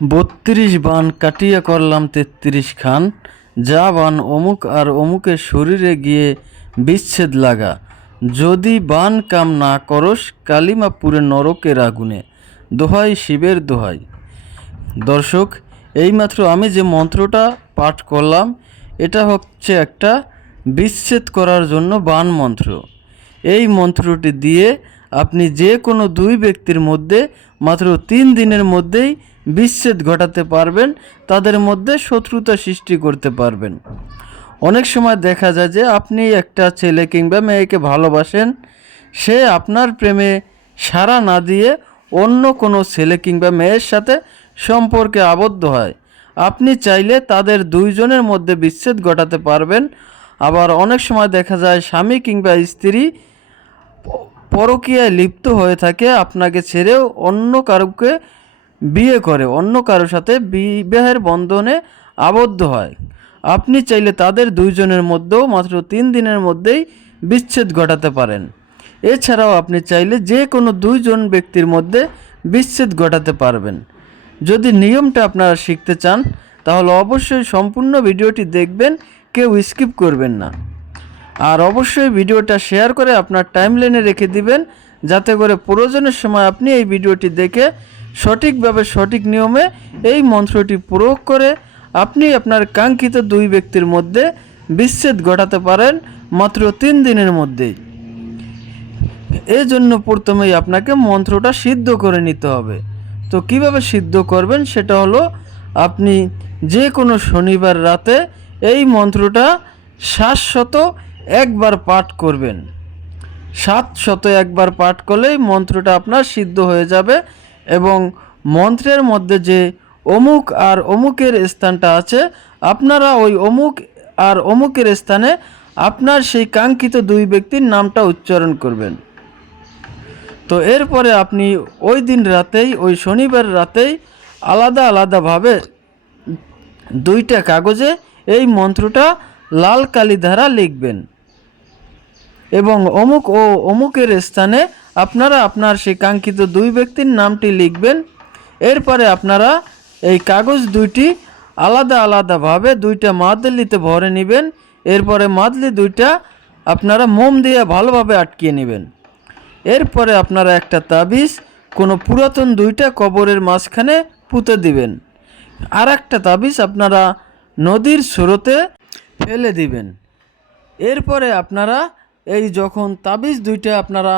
32 বান কাটিয়া করলাম 33 খান, যা বান অমুক আর অমুকের শরীরে গিয়ে বিচ্ছেদ লাগা। যদি বান কাম না করস, কালিমা পুরে নরকের আগুনে। দোহাই শিবের দোহাই। দর্শক, এইমাত্র আমি যে মন্ত্রটা পাঠ করলাম, এটা হচ্ছে একটা বিচ্ছেদ করার জন্য বান মন্ত্র। এই মন্ত্রটি দিয়ে আপনি যে কোনো দুই ব্যক্তির মধ্যে মাত্র 3 দিনের মধ্যেই বিচ্ছেদ ঘটাতে পারবেন, তাদের মধ্যে শত্রুতা সৃষ্টি করতে পারবেন। অনেক সময় দেখা যায় যে আপনি একটা ছেলে কিংবা মেয়েকে ভালোবাসেন, সে আপনার প্রেমে সাড়া না দিয়ে অন্য কোনো ছেলে কিংবা মেয়ের সাথে সম্পর্কে আবদ্ধ হয়। আপনি চাইলে তাদের দুইজনের মধ্যে বিচ্ছেদ ঘটাতে পারবেন। আবার অনেক সময় দেখা যায় স্বামী কিংবা স্ত্রী পরকীয়ায় লিপ্ত হয়ে থাকে, আপনাকে ছেড়েও অন্য কারোকে বিয়ে করে, অন্য কারোর সাথে বিবাহের বন্ধনে আবদ্ধ হয়। আপনি চাইলে তাদের দুইজনের মধ্যেও মাত্র 3 দিনের মধ্যেই বিচ্ছেদ ঘটাতে পারেন। এছাড়াও আপনি চাইলে যে কোনো দুইজন ব্যক্তির মধ্যে বিচ্ছেদ ঘটাতে পারবেন। যদি নিয়মটা আপনারা শিখতে চান, তাহলে অবশ্যই সম্পূর্ণ ভিডিওটি দেখবেন, কেউ স্কিপ করবেন না। আর অবশ্যই ভিডিওটা শেয়ার করে আপনার টাইমলাইনে রেখে দিবেন, যাতে করে প্রয়োজনের সময় আপনি এই ভিডিওটি দেখে সঠিকভাবে সঠিক নিয়মে এই মন্ত্রটি প্রয়োগ করে আপনি আপনার কাঙ্ক্ষিত দুই ব্যক্তির মধ্যে বিচ্ছেদ ঘটাতে পারেন মাত্র 3 দিনের মধ্যেই। এই জন্য প্রথমেই আপনাকে মন্ত্রটা সিদ্ধ করে নিতে হবে। তো কিভাবে সিদ্ধ করবেন সেটা হলো, আপনি যে কোনো শনিবার রাতে এই মন্ত্রটা 701 বার পাঠ করবেন। 701 বার পাঠ করলেই মন্ত্রটা আপনার সিদ্ধ হয়ে যাবে এবং মন্ত্রের মধ্যে যে অমুক আর অমুকের স্থানটা আছে, আপনারা ওই অমুক আর অমুকের স্থানে আপনার সেই কাঙ্ক্ষিত দুই ব্যক্তির নামটা উচ্চারণ করবেন। তো এরপরে আপনি ওই দিন রাতেই, ওই শনিবার রাতেই আলাদা আলাদাভাবে 2টা কাগজে এই মন্ত্রটা লাল কালি দ্বারা লিখবেন এবং অমুক ও অমুকের স্থানে আপনারা আপনার সেই কাঙ্ক্ষিত দুই ব্যক্তির নামটি লিখবেন। এরপরে আপনারা এই কাগজ 2টি আলাদা আলাদাভাবে 2টা মাদলিতে ভরে নেবেন। এরপরে মাদলি 2টা আপনারা মোম দিয়ে ভালোভাবে আটকিয়ে নেবেন। এরপরে আপনারা একটা তাবিজ কোনো পুরাতন 2টা কবরের মাঝখানে পুঁতে দিবেন। আর একটা তাবিজ আপনারা নদীর স্রোতে ফেলে দিবেন। এরপরে আপনারা এই যখন তাবিজ 2টা আপনারা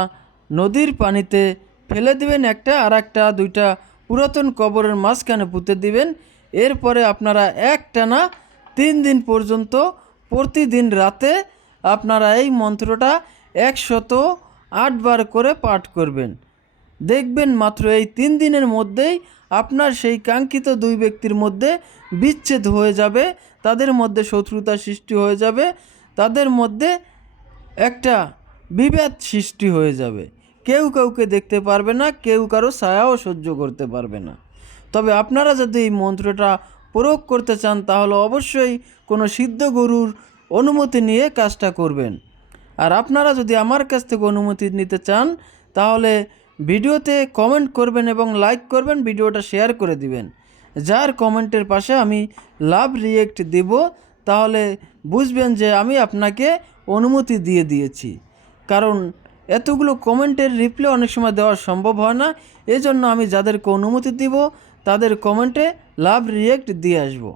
নদীর পানিতে ফেলে দিবেন, একটা আর একটা 2টা পুরাতন কবরের মাঝখানে পুঁতে দিবেন। এরপরে আপনারা একটানা 3 দিন পর্যন্ত প্রতিদিন রাতে আপনারা এই মন্ত্রটা 108 বার করে পাঠ করবেন। দেখবেন মাত্র এই 3 দিনের মধ্যেই আপনার সেই কাঙ্ক্ষিত দুই ব্যক্তির মধ্যে বিচ্ছেদ হয়ে যাবে, তাদের মধ্যে শত্রুতা সৃষ্টি হয়ে যাবে, তাদের মধ্যে একটা বিভেদ সৃষ্টি হয়ে যাবে। কেউ কাউকে দেখতে পারবে না, কেউ কারো ছায়াও সহ্য করতে পারবে না। তবে আপনারা যদি এই মন্ত্রটা প্রয়োগ করতে চান, তাহলে অবশ্যই কোনো সিদ্ধ গুরুর অনুমতি নিয়ে কাজটা করবেন। আর আপনারা যদি আমার কাছ থেকে অনুমতি নিতে চান, তাহলে ভিডিওতে কমেন্ট করবেন এবং লাইক করবেন, ভিডিওটা শেয়ার করে দিবেন। যার কমেন্টের পাশে আমি লাভ রিয়েক্ট দেব, তাহলে বুঝবেন যে আমি আপনাকে অনুমতি দিয়ে দিয়েছি। কারণ এতগুলো কমেন্টের রিপ্লাই অনেক সময় দেওয়া সম্ভব হয় না, এজন্য আমি যাদেরকে অনুমতি দিব তাদের কমেন্টে লাভ রিয়েক্ট দিয়ে আসবো।